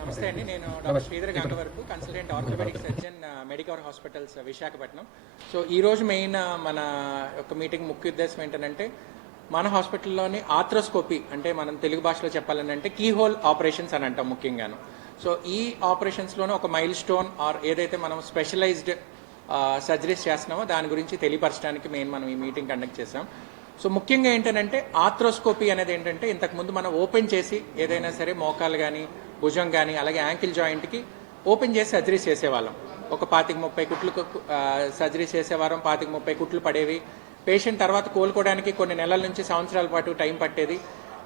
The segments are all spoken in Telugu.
నమస్తే అండి. నేను doctor Sridhar Gangavarapu consultant orthopaedic surgeon Medicover hospitals Visakhapatnam. So ఈ రోజు మెయిన్ మన యొక్క మీటింగ్ ముఖ్య ఉద్దేశం ఏంటంటే మన హాస్పిటల్లోని ఆథ్రోస్కోపీ అంటే మనం తెలుగు భాషలో చెప్పాలని అంటే కీ హోల్ ఆపరేషన్స్ అని అంటాం ముఖ్యంగాను. సో ఈ ఆపరేషన్స్లోనే ఒక మైల్ స్టోన్ ఆర్ ఏదైతే మనం స్పెషలైజ్డ్ సర్జరీస్ చేస్తున్నామో దాని గురించి తెలియపరచడానికి మెయిన్ మనం ఈ మీటింగ్ కండక్ట్ చేసాం సో ముఖ్యంగా ఏంటంటే ఆథ్రోస్కోపీ అనేది ఏంటంటే ఇంతకుముందు మనం ఓపెన్ చేసి ఏదైనా సరే మోకాలు కానీ భుజం కానీ అలాగే యాంకిల్ జాయింట్కి ఓపెన్ చేసి సర్జరీ చేసేవాళ్ళం. ఒక పాతిక ముప్పై కుట్లు సర్జరీ చేసేవారం పాతిక ముప్పై కుట్లు పడేవి. పేషెంట్ తర్వాత కోలుకోవడానికి కొన్ని నెలల నుంచి సంవత్సరాల పాటు టైం పట్టేది.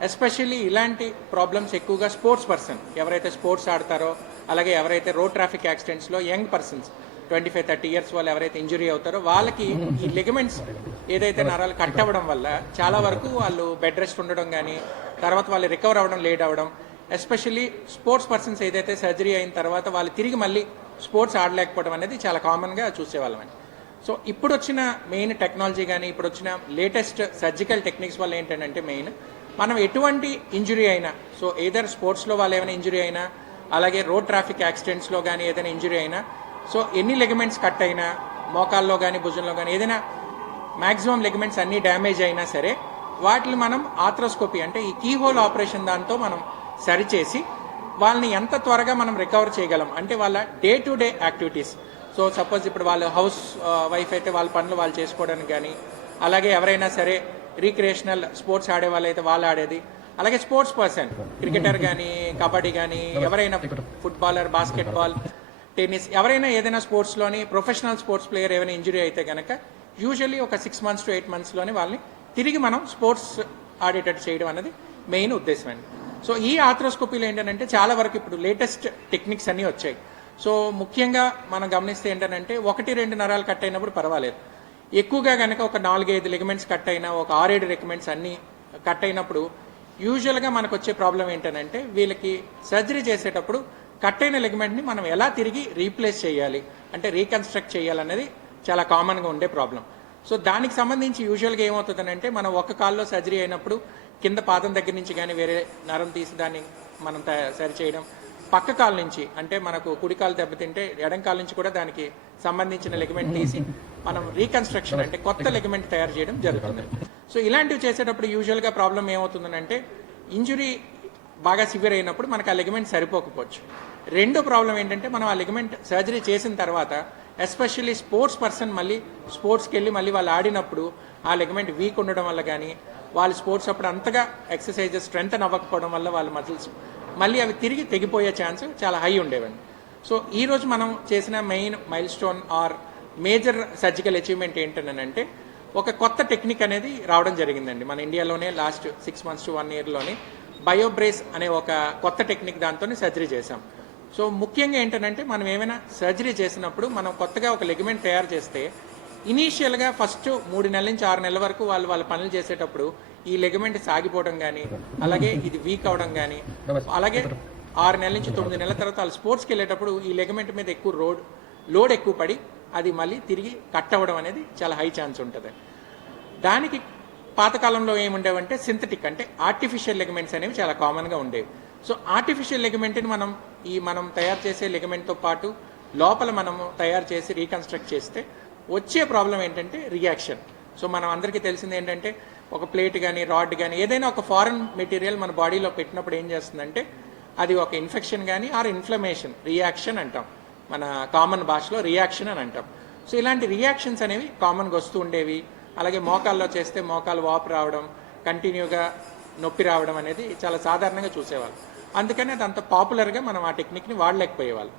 ఎస్పెషల్లీ ఇలాంటి ప్రాబ్లమ్స్ ఎక్కువగా స్పోర్ట్స్ పర్సన్ ఎవరైతే స్పోర్ట్స్ ఆడతారో అలాగే ఎవరైతే road traffic యాక్సిడెంట్స్లో young persons twenty five thirty years వాళ్ళు ఎవరైతే ఇంజురీ అవుతారో వాళ్ళకి ఈ లిగమెంట్స్ ఏదైతే నరాలు కట్ అవ్వడం వల్ల చాలా వరకు వాళ్ళు బెడ్ రెస్ట్ ఉండడం కానీ తర్వాత వాళ్ళు రికవర్ అవ్వడం లేట్ అవ్వడం ఎస్పెషల్లీ స్పోర్ట్స్ పర్సన్స్ ఏదైతే సర్జరీ అయిన తర్వాత వాళ్ళు తిరిగి మళ్ళీ స్పోర్ట్స్ ఆడలేకపోవడం అనేది చాలా కామన్గా చూసేవాళ్ళమని సో ఇప్పుడు వచ్చిన మెయిన్ టెక్నాలజీ కానీ ఇప్పుడు వచ్చిన లేటెస్ట్ సర్జికల్ టెక్నిక్స్ వల్ల ఏంటంటే మెయిన్ మనం ఎటువంటి ఇంజురీ అయినా సో ఏదర్ స్పోర్ట్స్లో వాళ్ళు ఏమైనా ఇంజురీ అయినా అలాగే రోడ్ ట్రాఫిక్ యాక్సిడెంట్స్లో కానీ ఏదైనా ఇంజురీ అయినా సో ఎన్ని లెగమెంట్స్ కట్ అయినా మోకాల్లో కానీ భుజంలో కానీ ఏదైనా మాక్సిమం లెగ్మెంట్స్ అన్ని డ్యామేజ్ అయినా సరే వాటిని మనం ఆథ్రోస్కోపీ అంటే ఈ కీహోల్ ఆపరేషన్ దాంతో మనం సరిచేసి వాళ్ళని ఎంత త్వరగా మనం రికవర్ చేయగలం అంటే వాళ్ళ day to day activities. So suppose ఇప్పుడు వాళ్ళు హౌస్ వైఫ్ అయితే వాళ్ళ పనులు వాళ్ళు చేసుకోవడానికి కానీ అలాగే ఎవరైనా సరే రీక్రియేషనల్ స్పోర్ట్స్ ఆడే వాళ్ళైతే వాళ్ళు ఆడేది. అలాగే స్పోర్ట్స్ పర్సన్ క్రికెటర్ కానీ కబడ్డీ కానీ ఎవరైనా ఫుట్బాలర్ బాస్కెట్బాల్ టెన్నిస్ ఎవరైనా ఏదైనా స్పోర్ట్స్లోని ప్రొఫెషనల్ స్పోర్ట్స్ ప్లేయర్ ఏమైనా ఇంజురీ అయితే కనుక యూజువల్లీ ఒక సిక్స్ మంత్స్ టు ఎయిట్ మంత్స్లోనే వాళ్ళని తిరిగి మనం స్పోర్ట్స్ ఆడిటెడ్ చేయడం అనేది మెయిన్ ఉద్దేశం అండి. సో ఈ ఆథ్రోస్కోపీలో ఏంటంటే చాలా వరకు ఇప్పుడు లేటెస్ట్ టెక్నిక్స్ అన్నీ వచ్చాయి. సో ముఖ్యంగా మనం గమనిస్తే ఏంటంటే ఒకటి రెండు నరాలు కట్ అయినప్పుడు పర్వాలేదు. ఎక్కువగా కనుక ఒక నాలుగైదు లిగమెంట్స్ కట్ అయినా ఒక ఆరేడు రికమెంట్స్ అన్నీ కట్ అయినప్పుడు యూజువల్గా మనకు వచ్చే ప్రాబ్లం ఏంటంటే వీళ్ళకి సర్జరీ చేసేటప్పుడు కట్ అయిన లిగమెంట్ని మనం ఎలా తిరిగి రీప్లేస్ చేయాలి అంటే రీకన్స్ట్రక్ట్ చేయాలనేది చాలా కామన్గా ఉండే ప్రాబ్లం సో దానికి సంబంధించి యూజువల్గా ఏమవుతుందంటే మనం ఒక కాల్లో సర్జరీ అయినప్పుడు కింద పాదం దగ్గర నుంచి కానీ వేరే నరం తీసి దాన్ని మనం సరి చేయడం. పక్క కాలు నుంచి అంటే మనకు కుడి కాలు దెబ్బతింటే ఎడం కాలు నుంచి కూడా దానికి సంబంధించిన లెగమెంట్ తీసి మనం రీకన్స్ట్రక్షన్ అంటే కొత్త లెగమెంట్ తయారు చేయడం జరుగుతుంది. సో ఇలాంటివి చేసేటప్పుడు యూజువల్గా ప్రాబ్లం ఏమవుతుందంటే ఇంజురీ బాగా సివియర్ అయినప్పుడు మనకు ఆ లెగమెంట్ సరిపోకపోవచ్చు. రెండో ప్రాబ్లం ఏంటంటే మనం ఆ లిగమెంట్ సర్జరీ చేసిన తర్వాత ఎస్పెషల్లీ స్పోర్ట్స్ పర్సన్ మళ్ళీ స్పోర్ట్స్కి వెళ్ళి మళ్ళీ వాళ్ళు ఆడినప్పుడు ఆ లెగమెంట్ వీక్ ఉండడం వల్ల కానీ వాళ్ళు స్పోర్ట్స్ అప్పుడు అంతగా ఎక్సర్సైజెస్ స్ట్రెంత్ అవ్వకపోవడం వల్ల వాళ్ళ మజిల్స్ మళ్ళీ అవి తిరిగి తెగిపోయే ఛాన్స్ చాలా హై ఉండేవండి. సో ఈరోజు మనం చేసిన main milestone or major surgical achievement ఏంటనంటే ఒక కొత్త టెక్నిక్ అనేది రావడం జరిగిందండి. మన ఇండియాలోనే last six months to one ఇయర్లోనే BioBrace అనే ఒక కొత్త టెక్నిక్ దాంతో సర్జరీ చేశాం. సో ముఖ్యంగా ఏంటంటే మనం ఏమైనా సర్జరీ చేసినప్పుడు మనం కొత్తగా ఒక లెగ్మెంట్ తయారు చేస్తే ఇనీషియల్గా ఫస్ట్ మూడు నెలల నుంచి ఆరు నెలల వరకు వాళ్ళు వాళ్ళ పనులు చేసేటప్పుడు ఈ లెగమెంట్ సాగిపోవడం కానీ అలాగే ఇది వీక్ అవడం కానీ అలాగే ఆరు నెలల నుంచి తొమ్మిది నెలల తర్వాత వాళ్ళు స్పోర్ట్స్కి వెళ్ళేటప్పుడు ఈ లెగమెంట్ మీద ఎక్కువ రోడ్ లోడ్ ఎక్కువ పడి అది మళ్ళీ తిరిగి కట్ అవ్వడం అనేది చాలా హై ఛాన్స్ ఉంటుంది. దానికి పాతకాలంలో ఏముండేవంటే సింథటిక్ అంటే ఆర్టిఫిషియల్ లెగమెంట్స్ అనేవి చాలా కామన్గా ఉండేవి. సో ఆర్టిఫిషియల్ లెగమెంట్ని మనం ఈ మనం తయారు చేసే లిగమెంట్తో పాటు లోపల మనము తయారు చేసి రీకన్స్ట్రక్ట్ చేస్తే వచ్చే ప్రాబ్లం ఏంటంటే రియాక్షన్. సో మనం అందరికీ తెలిసింది ఏంటంటే ఒక ప్లేట్ కానీ రాడ్ కానీ ఏదైనా ఒక ఫారెన్ మెటీరియల్ మన బాడీలో పెట్టినప్పుడు ఏం చేస్తుందంటే అది ఒక ఇన్ఫెక్షన్ కానీ ఆర్ ఇన్ఫ్లమేషన్ రియాక్షన్ అంటాం. మన కామన్ భాషలో రియాక్షన్ అని అంటాం. సో ఇలాంటి రియాక్షన్స్ అనేవి కామన్గా వస్తూ ఉండేవి. అలాగే మోకాల్లో చేస్తే మోకాలు వాపు రావడం కంటిన్యూగా నొప్పి రావడం అనేది చాలా సాధారణంగా చూసేవాళ్ళు. అందుకని అది అంత పాపులర్గా మనం ఆ టెక్నిక్ని వాడలేకపోయేవాళ్ళు.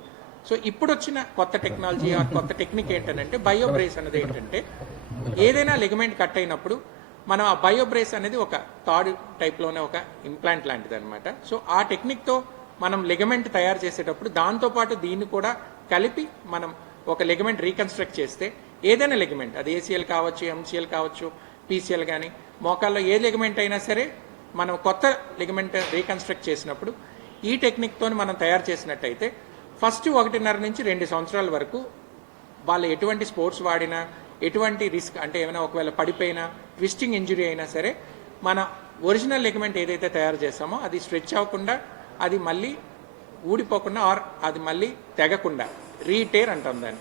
సో ఇప్పుడు వచ్చిన కొత్త టెక్నాలజీ ఆ కొత్త టెక్నిక్ ఏంటంటే బయోబ్రేస్ అనేది ఏంటంటే ఏదైనా లెగమెంట్ కట్ అయినప్పుడు మనం ఆ బయోబ్రేస్ అనేది ఒక థర్డ్ టైప్లోనే ఒక ఇంప్లాంట్ లాంటిది అనమాట సో ఆ టెక్నిక్తో మనం లెగమెంట్ తయారు చేసేటప్పుడు దాంతోపాటు దీన్ని కూడా కలిపి మనం ఒక లెగమెంట్ రీకన్స్ట్రక్ట్ చేస్తే ఏదైనా లెగమెంట్ అది ఏసీఎల్ కావచ్చు ఎంసీఎల్ కావచ్చు పీసీఎల్ కానీ మోకాల్లో ఏ లెగమెంట్ అయినా సరే మనం కొత్త లిగమెంట్ రీకన్స్ట్రక్ట్ చేసినప్పుడు ఈ టెక్నిక్తో మనం తయారు చేసినట్టయితే ఫస్ట్ ఒకటిన్నర నుంచి రెండు సంవత్సరాల వరకు వాళ్ళు ఎటువంటి స్పోర్ట్స్ వాడినా ఎటువంటి రిస్క్ అంటే ఏమైనా ఒకవేళ పడిపోయినా ట్విస్టింగ్ ఇంజురీ అయినా సరే మన ఒరిజినల్ లిగమెంట్ ఏదైతే తయారు చేస్తామో అది స్ట్రెచ్ అవ్వకుండా అది మళ్ళీ ఊడిపోకుండా ఆర్ అది మళ్ళీ తెగకుండా రీటేర్ అంటాం దాన్ని.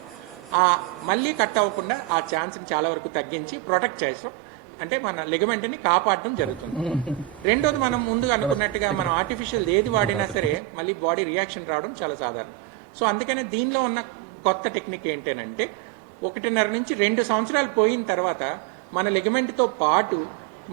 మళ్ళీ కట్ అవ్వకుండా ఆ ఛాన్స్ని చాలా వరకు తగ్గించి ప్రొటెక్ట్ చేస్తాం. అంటే మన లిగమెంట్ని కాపాడడం జరుగుతుంది. రెండోది మనం ముందు అనుకున్నట్టుగా మనం ఆర్టిఫిషియల్ ఏది వాడినా సరే మళ్ళీ బాడీ రియాక్షన్ రావడం చాలా సాధారణం. సో అందుకనే దీనిలో ఉన్న కొత్త టెక్నిక్ ఏంటంటే ఒకటిన్నర నుంచి రెండు సంవత్సరాలు పోయిన తర్వాత మన లిగమెంట్తో పాటు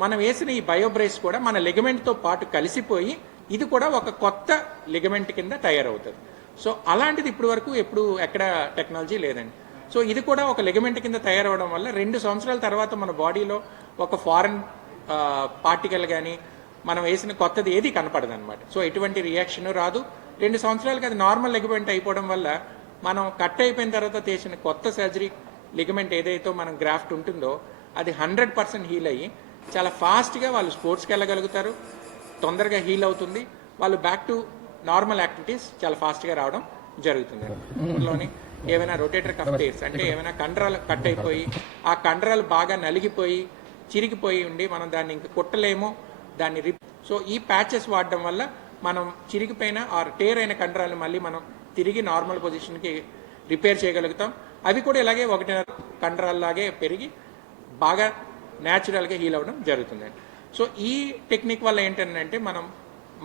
మనం వేసిన ఈ బయోబ్రేస్ కూడా మన లిగమెంట్తో పాటు కలిసిపోయి ఇది కూడా ఒక కొత్త లిగమెంట్ కింద తయారవుతుంది. సో అలాంటిది ఇప్పటి వరకు ఎప్పుడు ఎక్కడ టెక్నాలజీ లేదండి. సో ఇది కూడా ఒక లిగమెంట్ కింద తయారవడం వల్ల రెండు సంవత్సరాల తర్వాత మన బాడీలో ఒక ఫారెన్ పార్టికల్ కానీ మనం వేసిన కొత్తది ఏది కనపడదు అనమాట సో ఎటువంటి రియాక్షన్ రాదు. రెండు సంవత్సరాలకి అది నార్మల్ లిగమెంట్ అయిపోవడం వల్ల మనం కట్ అయిపోయిన తర్వాత చేసిన కొత్త సర్జరీ లిగమెంట్ ఏదైతే మనం గ్రాఫ్ట్ ఉంటుందో అది హండ్రెడ్ పర్సెంట్ హీల్ అయ్యి చాలా ఫాస్ట్గా వాళ్ళు స్పోర్ట్స్కి వెళ్ళగలుగుతారు. తొందరగా హీల్ అవుతుంది. వాళ్ళు బ్యాక్ టు నార్మల్ యాక్టివిటీస్ చాలా ఫాస్ట్గా రావడం జరుగుతుంది. లోని ఏమైనా రొటేటర్ కఫ్ అంటే ఏమైనా కండరాలు కట్ అయిపోయి ఆ కండరాలు బాగా నలిగిపోయి చిరిగిపోయి ఉండి మనం దాన్ని ఇంకా కుట్టలేము దాన్ని రిప్. సో ఈ ప్యాచెస్ వాడడం వల్ల మనం చిరిగిపోయిన ఆర్ టేర్ అయిన కండరాలు మళ్ళీ మనం తిరిగి నార్మల్ పొజిషన్కి రిపేర్ చేయగలుగుతాం. అవి కూడా ఇలాగే ఒకటిన్నర కండరాల్లాగే పెరిగి బాగా న్యాచురల్గా హీల్ అవ్వడం జరుగుతుందండి. సో ఈ టెక్నిక్ వల్ల ఏంటంటే మనం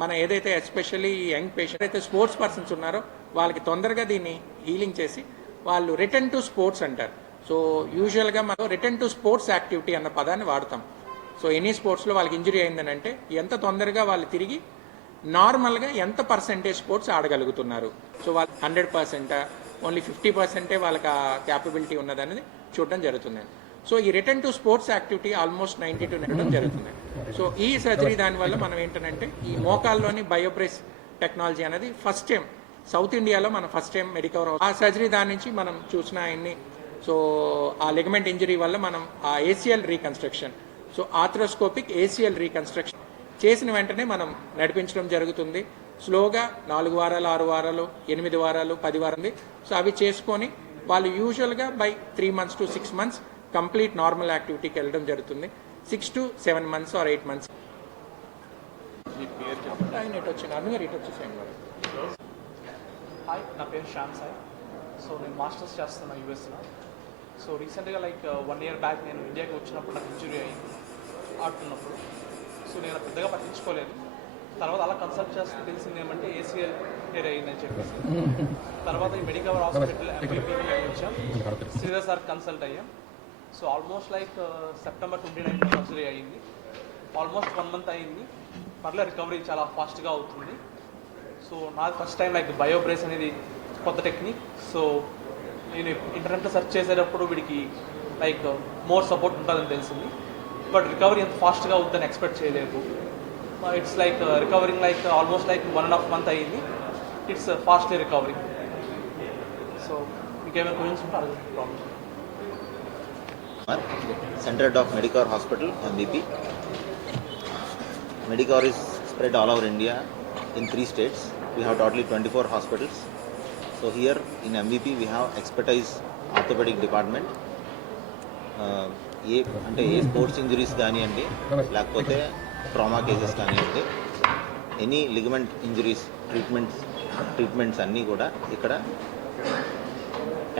మన ఏదైతే ఎస్పెషల్లీ యంగ్ పేషెంట్ అయితే స్పోర్ట్స్ పర్సన్స్ ఉన్నారో వాళ్ళకి తొందరగా దీన్ని హీలింగ్ చేసి వాళ్ళు రిటర్న్ టు స్పోర్ట్స్ అంటారు. సో యూజువల్గా మనం రిటర్న్ టు స్పోర్ట్స్ యాక్టివిటీ అన్న పదాన్ని వాడతాం. సో ఎనీ స్పోర్ట్స్లో వాళ్ళకి ఇంజరీ అయిందనంటే ఎంత తొందరగా వాళ్ళు తిరిగి నార్మల్గా ఎంత పర్సెంటేజ్ స్పోర్ట్స్ ఆడగలుగుతున్నారు? సో వాళ్ళు హండ్రెడ్ పర్సెంటా ఓన్లీ ఫిఫ్టీ పర్సెంటే వాళ్ళకి ఆ క్యాపబిలిటీ ఉన్నదనేది చూడడం జరుగుతుంది. సో ఈ return to sports activity almost ninety to nine జరుగుతుంది. సో ఈ సర్జరీ దానివల్ల మనం ఏంటంటే ఈ మోకాల్లోని బయోప్రెస్ టెక్నాలజీ అనేది ఫస్ట్ టైం సౌత్ ఇండియాలో మనం ఫస్ట్ టైం మెడికవర్ ఆ సర్జరీ దాని నుంచి మనం చూసిన ఆయన్ని సో ఆ లిగమెంట్ ఇంజరీ వల్ల మనం ఆ ACL reconstruction so arthroscopic ACL reconstruction చేసిన వెంటనే మనం నడిపించడం జరుగుతుంది. స్లోగా నాలుగు వారాలు ఆరు వారాలు ఎనిమిది వారాలు పది వారాలు సో అవి చేసుకొని వాళ్ళు యూజువల్గా by three months to six months complete normal యాక్టివిటీకి వెళ్ళడం జరుగుతుంది. Six to seven months or eight months ఆయన ఇటు వచ్చి అన్నగారు ఇటు వచ్చేసాను మరి. హాయ్ నా పేరు శ్యామ్ సాయి. సో నేను మాస్టర్స్ చేస్తున్నా యూఎస్లో సో రీసెంట్గా లైక్ వన్ ఇయర్ బ్యాక్ నేను ఇండియాకి వచ్చినప్పుడు నాకు ఇంజురీ అయింది ఆడుతున్నప్పుడు. సో నేను పెద్దగా పట్టించుకోలేదు. తర్వాత అలా కన్సల్ట్ చేస్తే తెలిసింది ఏమంటే ఏసీఎల్ టేర్ అయ్యిందని చెప్పేసి. తర్వాత ఈ మెడికల్ హాస్పిటల్ వచ్చాం. శ్రీధర్ సార్ కన్సల్ట్ అయ్యాం. So almost like September twenty nine surgery అయ్యింది ఆల్మోస్ట్ వన్ మంత్ అయింది. పర్లే రికవరీ చాలా ఫాస్ట్గా అవుతుంది. సో నాకు ఫస్ట్ టైం లైక్ బయోబ్రేస్ అనేది కొత్త టెక్నిక్ సో నేను ఇంటర్నెట్లో సెర్చ్ చేసేటప్పుడు వీడికి లైక్ మోర్ సపోర్ట్ ఉంటుందని తెలిసింది బట్ రికవరీ ఎంత ఫాస్ట్గా అవుతుందని ఎక్స్పెక్ట్ చేయలేదు it's like recovering like almost like one and half month అయ్యింది ఇట్స్ ఫాస్ట్లీ రికవరింగ్ సో మీకు క్వశ్చన్స్ ఉంటే అడగండి problem Center of Medicare Hospital, MVP. Medicare is spread all over India in three states. We have totally 24 hospitals. So here in MVP we have expertise orthopaedic department ఏ అంటే ఏ స్పోర్ట్స్ ఇంజురీస్ కానివ్వండి లేకపోతే ట్రామా కేసెస్ కానివ్వండి any ligament injuries treatments treatments అన్నీ కూడా ఇక్కడ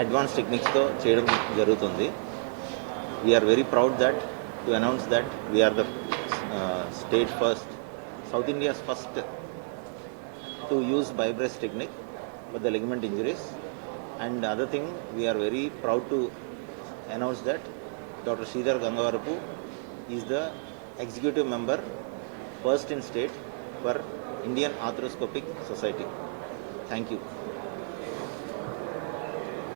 అడ్వాన్స్ టెక్నిక్స్తో చేయడం జరుగుతుంది we are very proud that to announce that we are the state first south India's first to use BioBrace technique for the ligament injuries. And the other thing, we are very proud to announce that Dr. Sridhar Gangavarapu is the executive member, first in state for Indian Arthroscopic Society. Thank you.